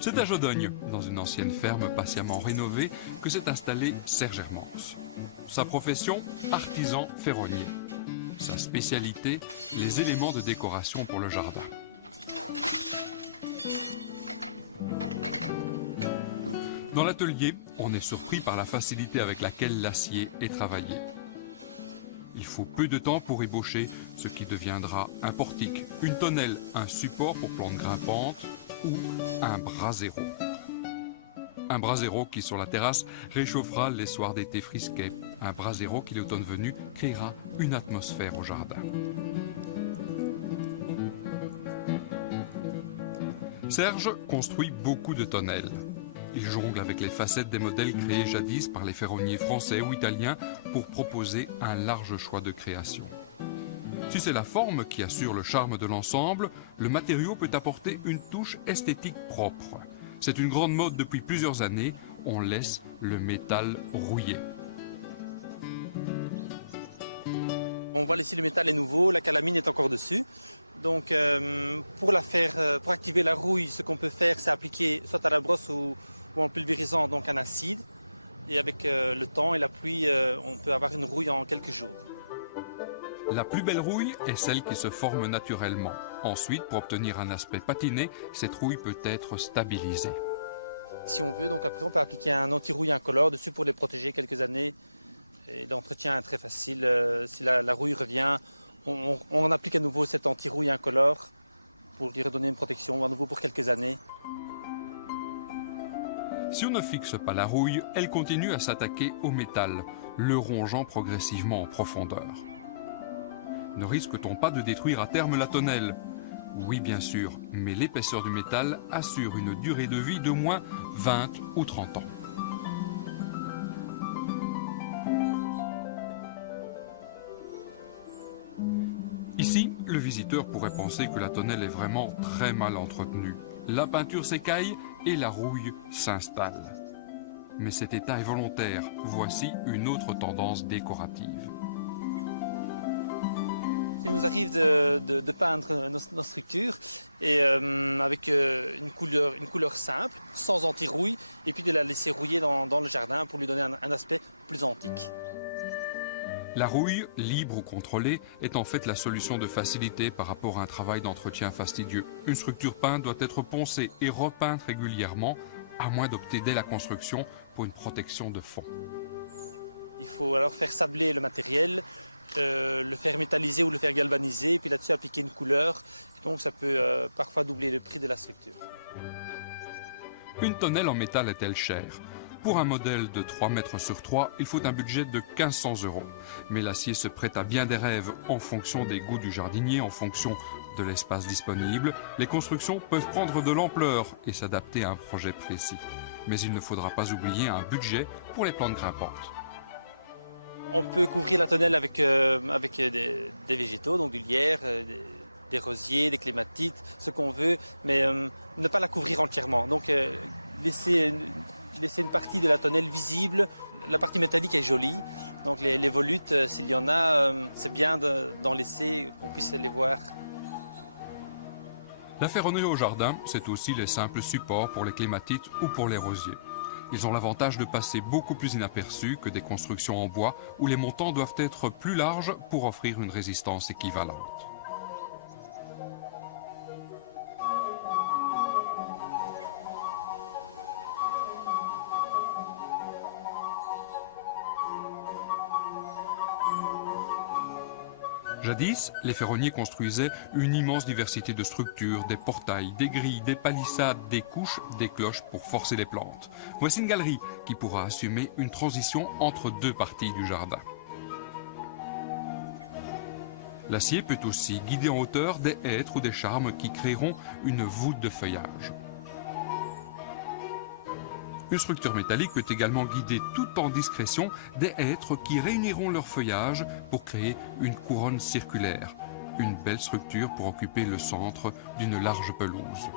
C'est à Jodogne, dans une ancienne ferme patiemment rénovée, que s'est installé Serge Hermance. Sa profession, artisan ferronnier. Sa spécialité, les éléments de décoration pour le jardin. Dans l'atelier, on est surpris par la facilité avec laquelle l'acier est travaillé. Il faut peu de temps pour ébaucher ce qui deviendra un portique, une tonnelle, un support pour plantes grimpantes ou un brasero. Un brasero qui, sur la terrasse, réchauffera les soirs d'été frisquets. Un brasero qui, l'automne venu, créera une atmosphère au jardin. Serge construit beaucoup de tonnelles. Il jongle avec les facettes des modèles créés jadis par les ferronniers français ou italiens pour proposer un large choix de création. Si c'est la forme qui assure le charme de l'ensemble, le matériau peut apporter une touche esthétique propre. C'est une grande mode depuis plusieurs années, on laisse le métal rouiller. La plus belle rouille est celle qui se forme naturellement. Ensuite, pour obtenir un aspect patiné, cette rouille peut être stabilisée. Si on ne fixe pas la rouille, elle continue à s'attaquer au métal, le rongeant progressivement en profondeur. Ne risque-t-on pas de détruire à terme la tonnelle? Oui, bien sûr, mais l'épaisseur du métal assure une durée de vie d'au moins 20 ou 30 ans. Ici, le visiteur pourrait penser que la tonnelle est vraiment très mal entretenue. La peinture s'écaille et la rouille s'installe. Mais cet état est volontaire. Voici une autre tendance décorative. La rouille, libre ou contrôlée, est en fait la solution de facilité par rapport à un travail d'entretien fastidieux. Une structure peinte doit être poncée et repeinte régulièrement, à moins d'opter dès la construction pour une protection de fond. Une tonnelle en métal est-elle chère? Pour un modèle de 3 mètres sur 3, il faut un budget de 1500 €. Mais l'acier se prête à bien des rêves en fonction des goûts du jardinier, en fonction de l'espace disponible. Les constructions peuvent prendre de l'ampleur et s'adapter à un projet précis. Mais il ne faudra pas oublier un budget pour les plantes grimpantes. La ferronnerie au jardin, c'est aussi les simples supports pour les clématites ou pour les rosiers. Ils ont l'avantage de passer beaucoup plus inaperçus que des constructions en bois où les montants doivent être plus larges pour offrir une résistance équivalente. Jadis, les ferronniers construisaient une immense diversité de structures, des portails, des grilles, des palissades, des couches, des cloches pour forcer les plantes. Voici une galerie qui pourra assumer une transition entre deux parties du jardin. L'acier peut aussi guider en hauteur des hêtres ou des charmes qui créeront une voûte de feuillage. Une structure métallique peut également guider tout en discrétion des hêtres qui réuniront leur feuillage pour créer une couronne circulaire, une belle structure pour occuper le centre d'une large pelouse.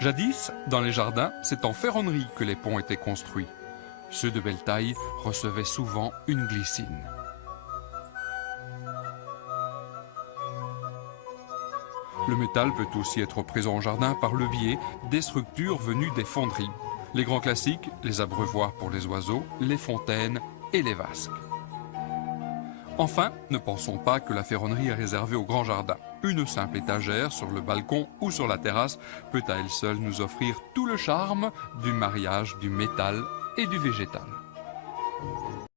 Jadis, dans les jardins, c'est en ferronnerie que les ponts étaient construits. Ceux de belle taille recevaient souvent une glycine. Le métal peut aussi être présent au jardin par le biais des structures venues des fonderies. Les grands classiques, les abreuvoirs pour les oiseaux, les fontaines et les vasques. Enfin, ne pensons pas que la ferronnerie est réservée au grand jardin. Une simple étagère sur le balcon ou sur la terrasse peut à elle seule nous offrir tout le charme du mariage du métal et du végétal.